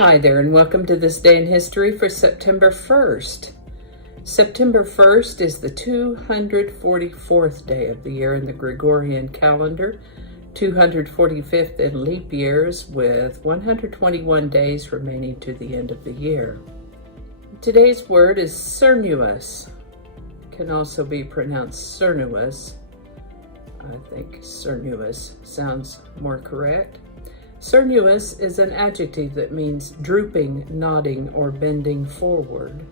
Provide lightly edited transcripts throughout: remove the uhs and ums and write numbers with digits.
Hi there, and welcome to this day in history for September 1st. September 1st is the 244th day of the year in the Gregorian calendar, 245th in leap years, with 121 days remaining to the end of the year. Today's word is cernuous. Can also be pronounced cernuous. I think cernuous sounds more correct. Cernuous is an adjective that means drooping, nodding, or bending forward.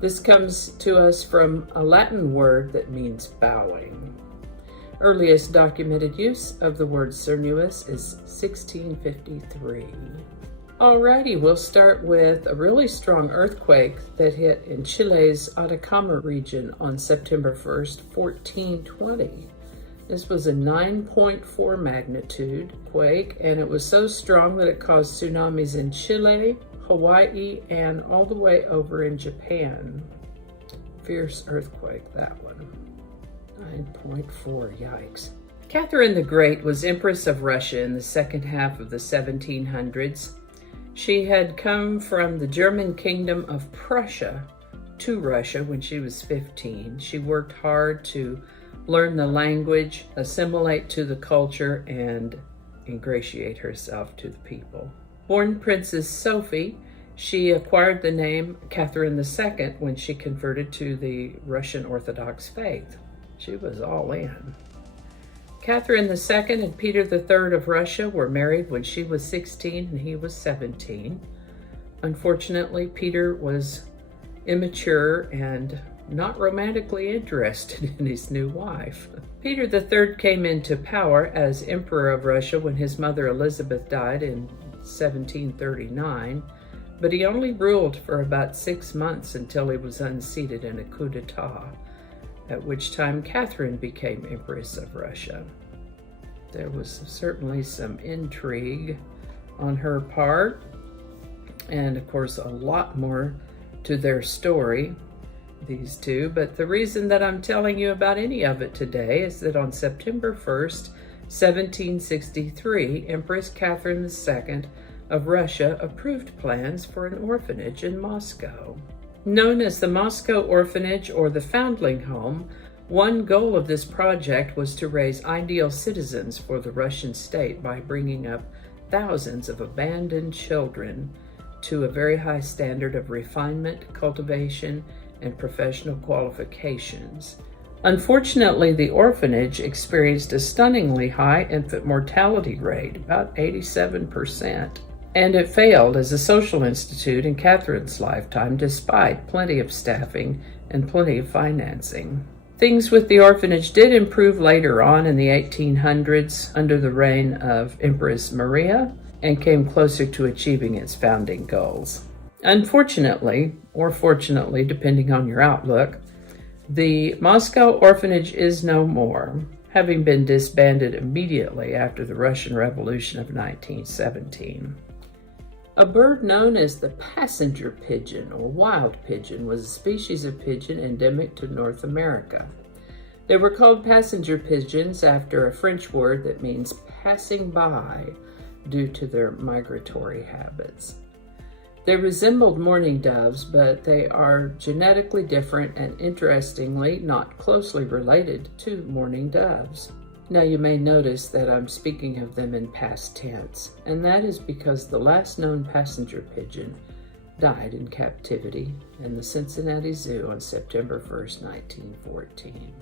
This comes to us from a Latin word that means bowing. Earliest documented use of the word cernuous is 1653. Alrighty, we'll start with a really strong earthquake that hit in Chile's Atacama region on September 1st, 1420. This was a 9.4 magnitude quake, and it was so strong that it caused tsunamis in Chile, Hawaii, and all the way over in Japan. Fierce earthquake, that one. 9.4, yikes. Catherine the Great was Empress of Russia in the second half of the 1700s. She had come from the German kingdom of Prussia to Russia when she was 15. She worked hard to learn the language, assimilate to the culture, and ingratiate herself to the people. Born Princess Sophie, she acquired the name Catherine II when she converted to the Russian Orthodox faith. She was all in. Catherine II and Peter III of Russia were married when she was 16 and he was 17. Unfortunately, Peter was immature and not romantically interested in his new wife. Peter III came into power as Emperor of Russia when his mother Elizabeth died in 1739, but he only ruled for about 6 months until he was unseated in a coup d'etat, at which time Catherine became Empress of Russia. There was certainly some intrigue on her part, and of course a lot more to their story, these two, but the reason that I'm telling you about any of it today is that on September 1st, 1763, Empress Catherine II of Russia approved plans for an orphanage in Moscow. Known as the Moscow Orphanage or the Foundling Home, one goal of this project was to raise ideal citizens for the Russian state by bringing up thousands of abandoned children to a very high standard of refinement, cultivation, and professional qualifications. Unfortunately, the orphanage experienced a stunningly high infant mortality rate, about 87%, and it failed as a social institute in Catherine's lifetime despite plenty of staffing and plenty of financing. Things with the orphanage did improve later on in the 1800s under the reign of Empress Maria and came closer to achieving its founding goals. Unfortunately, or fortunately, depending on your outlook, the Moscow orphanage is no more, having been disbanded immediately after the Russian Revolution of 1917. A bird known as the passenger pigeon or wild pigeon was a species of pigeon endemic to North America. They were called passenger pigeons after a French word that means passing by due to their migratory habits. They resembled mourning doves, but they are genetically different and, interestingly, not closely related to mourning doves. Now, you may notice that I'm speaking of them in past tense, and that is because the last known passenger pigeon died in captivity in the Cincinnati Zoo on September 1st, 1914.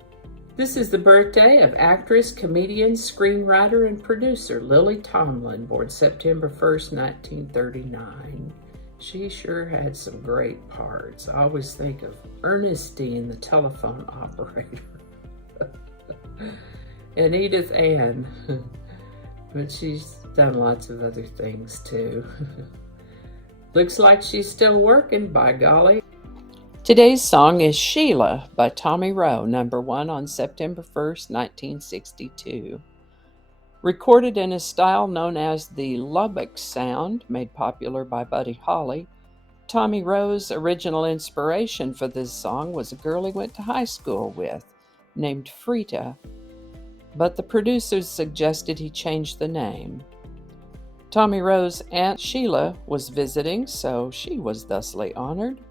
This is the birthday of actress, comedian, screenwriter, and producer Lily Tomlin, born September 1st, 1939. She sure had some great parts. I always think of Ernestine, the telephone operator, and Edith Ann, but she's done lots of other things too. Looks like she's still working, by golly. Today's song is Sheila by Tommy Roe, number 1 on September 1st, 1962. Recorded in a style known as the Lubbock sound, made popular by Buddy Holly, Tommy Roe's original inspiration for this song was a girl he went to high school with, named Frita, but the producers suggested he change the name. Tommy Rowe's Aunt Sheila was visiting, so she was thusly honored.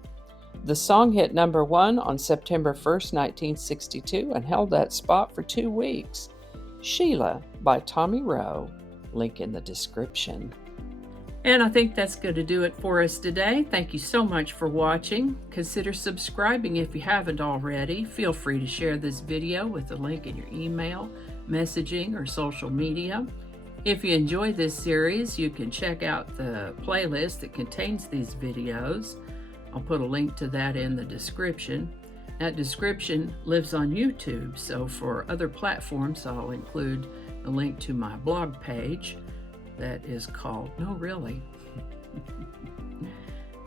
The song hit #1 on September 1st, 1962, and held that spot for 2 weeks. Sheila by Tommy Rowe, link in the description. And I think that's going to do it for us today. Thank you so much for watching. Consider subscribing if you haven't already. Feel free to share this video with the link in your email, messaging, or social media. If you enjoy this series, you can check out the playlist that contains these videos. I'll put a link to that in the description. That description lives on YouTube, so for other platforms, I'll include a link to my blog page that is called No Really.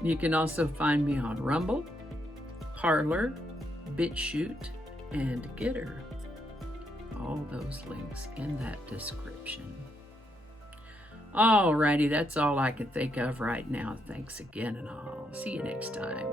You can also find me on Rumble, Parler, BitChute, and Getter. All those links in that description. Alrighty, that's all I can think of right now. Thanks again, and I'll see you next time.